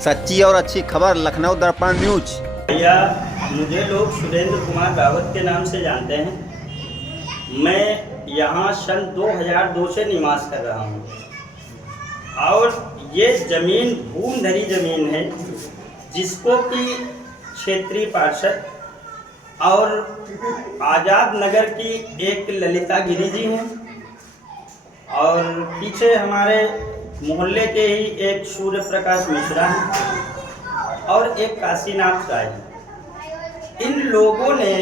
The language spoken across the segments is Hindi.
सच्ची और अच्छी खबर लखनऊ दर्पण न्यूज। भैया, मुझे लोग सुरेंद्र कुमार रावत के नाम से जानते हैं। मैं यहाँ सन 2002 से निवास कर रहा हूँ और ये ज़मीन भूमधरी ज़मीन है, जिसको कि क्षेत्रीय पार्षद और आज़ाद नगर की एक ललिता गिरी जी हैं और पीछे हमारे मोहल्ले के ही एक सूर्य प्रकाश मिश्रा हैं और एक काशीनाथ राय। इन लोगों ने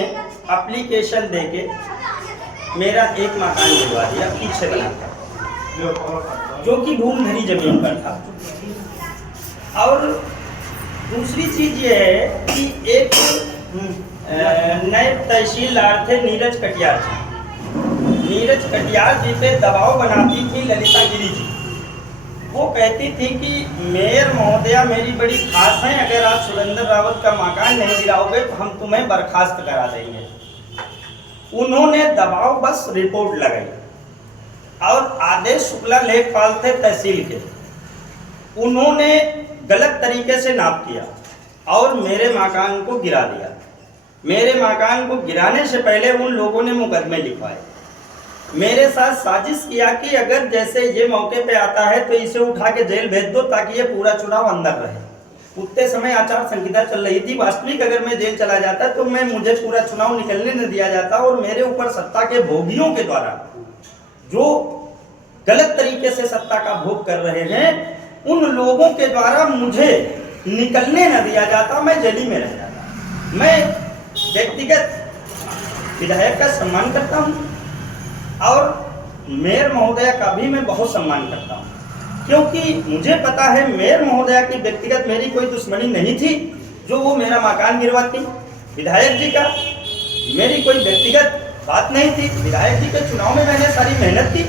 एप्लीकेशन देके मेरा एक मकान दिलवा दिया पीछे बना, जो कि भूमधरी जमीन पर था। और दूसरी चीज ये है कि एक नए तहसीलदार थे नीरज कटियार जी। नीरज कटियार जी पे दबाव बनाती थी ललिता गिरी जी। वो कहती थी कि मेयर महोदया मेरी बड़ी खास हैं, अगर आप सुरेंद्र रावत का मकान नहीं गिराओगे तो हम तुम्हें बर्खास्त करा देंगे। उन्होंने दबाव बस रिपोर्ट लगाई और आदेश शुक्ला लेखपाल थे तहसील के, उन्होंने गलत तरीके से नाप किया और मेरे मकान को गिरा दिया। मेरे मकान को गिराने से पहले उन लोगों ने मुकदमे लिखवाए, मेरे साथ साजिश किया कि अगर जैसे ये मौके पे आता है तो इसे उठा के जेल भेज दो ताकि ये पूरा चुनाव अंदर रहे। उतने समय आचार संहिता चल रही थी। वास्तविक अगर मैं जेल चला जाता तो मुझे पूरा चुनाव निकलने न दिया जाता और मेरे ऊपर सत्ता के भोगियों के द्वारा जो गलत तरीके से सत्ता का भोग कर रहे हैं, उन लोगों के द्वारा मुझे निकलने न दिया जाता, मैं जेल ही में रह जाता। मैं व्यक्तिगत विधायक का सम्मान करता हूँ और मेयर महोदया का भी मैं बहुत सम्मान करता हूँ, क्योंकि मुझे पता है मेयर महोदया की व्यक्तिगत मेरी कोई दुश्मनी नहीं थी जो वो मेरा मकान गिरवाती। विधायक जी का मेरी कोई व्यक्तिगत बात नहीं थी। विधायक जी के चुनाव में मैंने सारी मेहनत की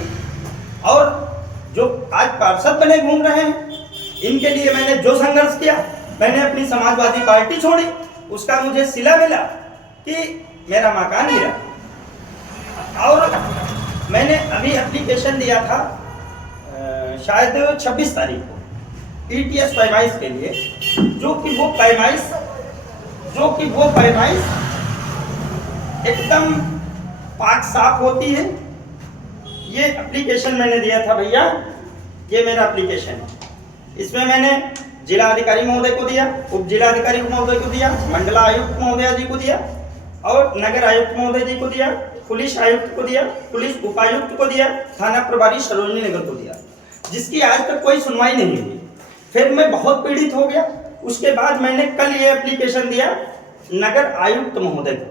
और जो आज पार्षद बने घूम रहे हैं, इनके लिए मैंने जो संघर्ष किया, मैंने अपनी समाजवादी पार्टी छोड़ी, उसका मुझे सिला मिला कि मेरा मकान गिरा। और मैंने अभी एप्लीकेशन दिया था शायद 26 तारीख को ETS पैमाइश के लिए, जो कि वो पैमाइश एकदम पाक साफ होती है। ये एप्लीकेशन मैंने दिया था भैया, ये मेरा एप्लीकेशन है। इसमें मैंने जिला अधिकारी महोदय को दिया, उप जिला अधिकारी महोदय को दिया, मंडला आयुक्त महोदया जी को दिया और नगर आयुक्त महोदय जी को दिया, पुलिस आयुक्त को दिया, पुलिस उपायुक्त को दिया, थाना प्रभारी सरोजनी नगर को दिया, जिसकी आज तक कोई सुनवाई नहीं हुई। फिर मैं बहुत पीड़ित हो गया। उसके बाद मैंने कल ये एप्लीकेशन दिया नगर आयुक्त महोदय को।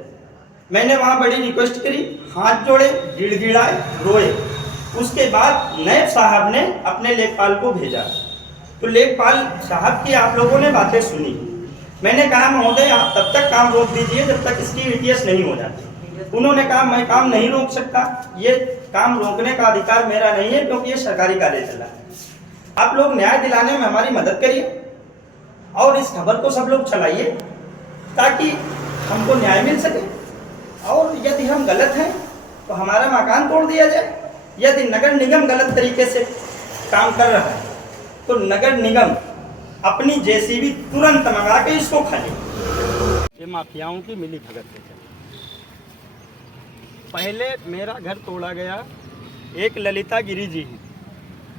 मैंने वहाँ बड़ी रिक्वेस्ट करी, हाथ जोड़े, गिड़गिड़ाए, रोए। उसके बाद नायब साहब ने अपने लेखपाल को भेजा, तो लेखपाल साहब की आप लोगों ने बातें सुनी। मैंने कहा महोदय आप तब तक काम रोक दीजिए जब तक इसकी ETS नहीं हो जाती। उन्होंने कहा मैं काम नहीं रोक सकता, ये काम रोकने का अधिकार मेरा नहीं है क्योंकि ये सरकारी कार्य चल रहा है। आप लोग न्याय दिलाने में हमारी मदद करिए और इस खबर को सब लोग चलाइए ताकि हमको न्याय मिल सके। और यदि हम गलत हैं तो हमारा मकान तोड़ दिया जाए। यदि नगर निगम गलत तरीके से काम कर रहा है तो नगर निगम अपनी JCB तुरंत मंगा के इसको खा ले। ये माफियाओं की मिली भगत है। पहले मेरा घर तोड़ा गया, एक ललिता गिरी जी हैं,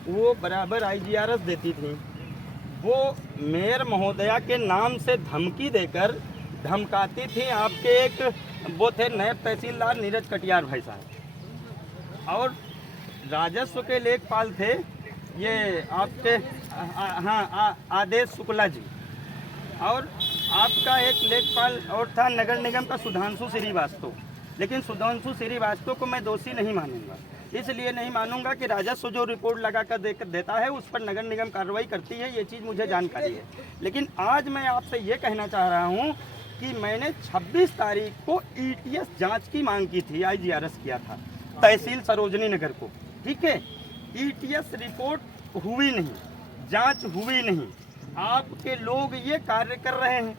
वो बराबर IGRS देती थी। वो मेयर महोदया के नाम से धमकी देकर धमकाती थी। आपके एक वो थे नायब तहसीलदार नीरज कटियार भाई साहब, और राजस्व के लेखपाल थे ये आपके आदेश शुक्ला जी, और आपका एक लेखपाल और था नगर निगम का सुधांशु श्रीवास्तव। लेकिन सुधांशु श्रीवास्तव को मैं दोषी नहीं मानूंगा। इसलिए नहीं मानूंगा कि राजस्व जो रिपोर्ट लगा कर देता है उस पर नगर निगम कार्रवाई करती है, ये चीज़ मुझे जानकारी है। लेकिन आज मैं आपसे ये कहना चाह रहा हूँ कि मैंने 26 तारीख को ETS जांच की मांग की थी, IGRS किया था तहसील सरोजनी नगर को, ठीक है। ETS रिपोर्ट हुई नहीं, जांच हुई नहीं, आपके लोग ये कार्य कर रहे हैं।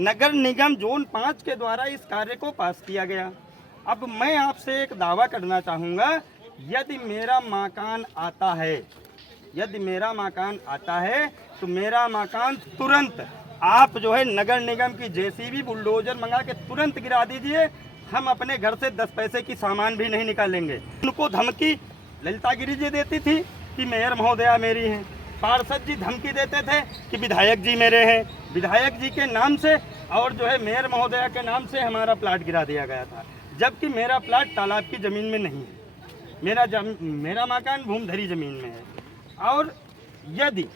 नगर निगम जोन 5 के द्वारा इस कार्य को पास किया गया। अब मैं आपसे एक दावा करना चाहूँगा, यदि मेरा मकान आता है तो मेरा मकान तुरंत आप जो है नगर निगम की जेसीबी बुलडोजर मंगा के तुरंत गिरा दीजिए। हम अपने घर से 10 पैसे की सामान भी नहीं निकालेंगे। उनको धमकी ललिता गिरी जी देती थी कि मेयर महोदया मेरी हैं, पार्षद जी धमकी देते थे कि विधायक जी मेरे हैं। विधायक जी के नाम से और जो है मेयर महोदया के नाम से हमारा प्लाट गिरा दिया गया था, जबकि मेरा प्लाट तालाब की ज़मीन में नहीं है। मेरा मकान भूमधरी ज़मीन में है। और यदि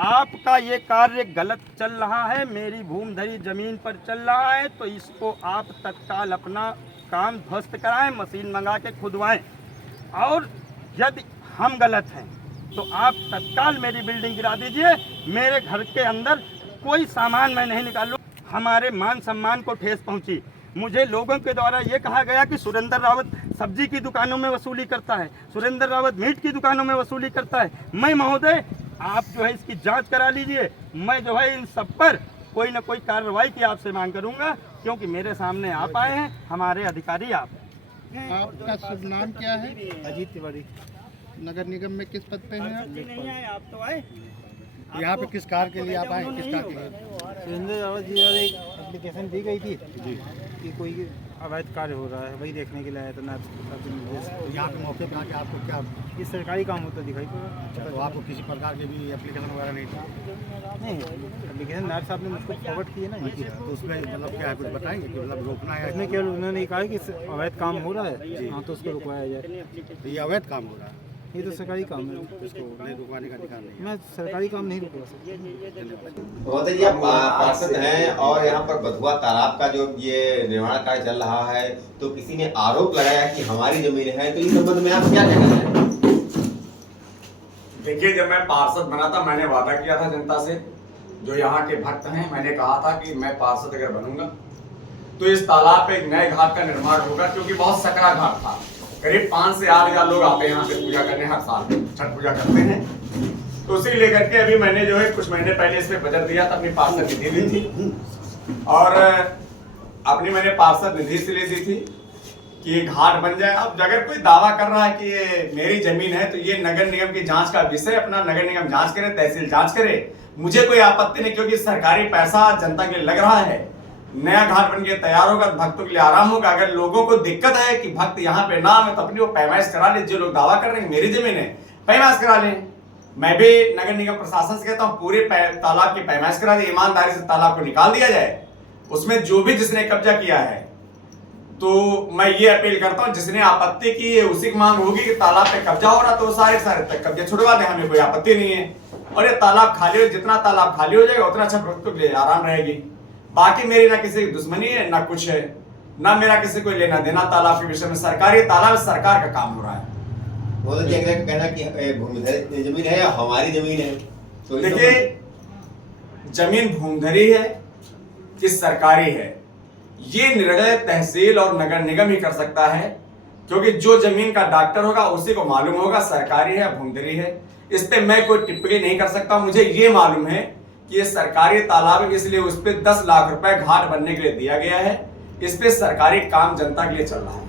आपका ये कार्य गलत चल रहा है, मेरी भूमधरी ज़मीन पर चल रहा है, तो इसको आप तत्काल अपना काम ध्वस्त कराएं, मशीन मंगा के खुदवाएं। और यदि हम गलत हैं तो आप तत्काल मेरी बिल्डिंग गिरा दीजिए। मेरे घर के अंदर कोई सामान मैं नहीं निकालूँ। हमारे मान सम्मान को ठेस पहुंची। मुझे लोगों के द्वारा ये कहा गया कि सुरेंद्र रावत सब्जी की दुकानों में वसूली करता है, सुरेंद्र रावत मीट की दुकानों में वसूली करता है। मैं महोदय आप जो है इसकी जांच करा लीजिए। मैं जो है इन सब पर कोई न कोई कार्रवाई की आपसे मांग करूंगा, क्योंकि मेरे सामने आप आए हैं, हमारे अधिकारी आप हैं। आपका शुभ नाम क्या है? अजीत तिवारी। नगर निगम में किस पद पे हैं आप? नहीं आए आप तो आए। यहाँ पे किस कार के लिए आप आए? किस कार के लिए? सुरेंद्र रावत जी द्वारा एक एप्लीकेशन दी गई थी कि कोई अवैध कार्य हो रहा है, वही देखने के लिए आया था। ना यहाँ पे मौके पे आके आपको क्या, ये सरकारी काम होता दिखाई पड़ा। तो आपको किसी प्रकार के भी एप्लीकेशन वगैरह नहीं था? नहीं, एप्लीकेशन नायर साहब ने मुझको फॉरवर्ड किए ना। तो उसमें मतलब क्या है, कुछ बताएंगे कि मतलब रोकना है? उसमें केवल उन्होंने कहा कि अवैध काम हो रहा है, हाँ, तो उसको रुकवाया जाए। तो ये अवैध काम हो रहा है, ये तो सरकारी काम है, इसको नहीं रुकवाने का अधिकार नहीं है। मैं सरकारी काम नहीं रुकवा सकता। महोदय जी आप पार्षद हैं और यहाँ पर बधुआ तालाब का जो ये निर्माण कार्य चल रहा है, तो किसी ने आरोप लगाया कि हमारी जमीन है, तो इस संबंध में आप क्या कहना चाहेंगे? देखिए, जब मैं पार्षद बना था मैंने वादा किया था जनता से, जो यहाँ के भक्त हैं, मैंने कहा था कि मैं पार्षद अगर बनूंगा तो इस तालाब पे एक नए घाट का निर्माण होगा, क्योंकि बहुत सकरा घाट था। करीब 5 से 8 हजार लोग आते हैं यहाँ पे पूजा करने, हर साल छठ पूजा करते हैं। तो उसी लेकर के अभी मैंने जो है कुछ महीने पहले इस पे बजट दिया था, अपनी पार्षद निधि ली थी और अपनी मैंने पार्षद निधि से ली थी कि ये घाट बन जाए। अब अगर कोई दावा कर रहा है कि ये मेरी जमीन है, तो ये नगर निगम की जांच का विषय, अपना नगर निगम जांच करे, तहसील जांच करे, मुझे कोई आपत्ति नहीं, क्योंकि सरकारी पैसा जनता के लिए लग रहा है। नया घाट बन के तैयार होगा, भक्तों के लिए आराम होगा। अगर लोगों को दिक्कत है कि भक्त यहाँ पे ना है, तो अपनी वो पैमाइश करा ले। जो लोग दावा कर रहे हैं मेरी जमीन है, पैमाइश करा लें। मैं भी नगर निगम प्रशासन से कहता हूँ पूरे तालाब की पैमाइश करा दे, ईमानदारी से तालाब को निकाल दिया जाए। उसमें जो भी जिसने कब्जा किया है, तो मैं ये अपील करता हूँ, जिसने आपत्ति की है उसी की मांग होगी कि तालाब पे कब्जा हो रहा, तो सारे तक कब्जे छुड़वा दे, हमें कोई आपत्ति नहीं है। और ये तालाब खाली हो, जितना तालाब खाली हो जाएगा उतना अच्छा भक्तों के लिए आराम रहेगी। बाकी मेरी ना किसी की दुश्मनी है, ना कुछ है, ना मेरा किसी को लेना देना तालाब के विषय में। सरकारी तालाब सरकार का काम हो रहा है। महोदय जी का कहना कि भूमिधरी जमीन है या हमारी जमीन है, तो देखिए, जमीन भूमधरी है कि सरकारी है, ये निर्णय तहसील और नगर निगम ही कर सकता है, क्योंकि जो जमीन का डॉक्टर होगा उसी को मालूम होगा सरकारी है या भूमधरी है। इस पे मैं कोई टिप्पणी नहीं कर सकता। मुझे ये मालूम है कि ये सरकारी तालाब है, इसलिए उस पे 10 लाख रुपए घाट बनने के लिए दिया गया है। इस पे सरकारी काम जनता के लिए चल रहा है।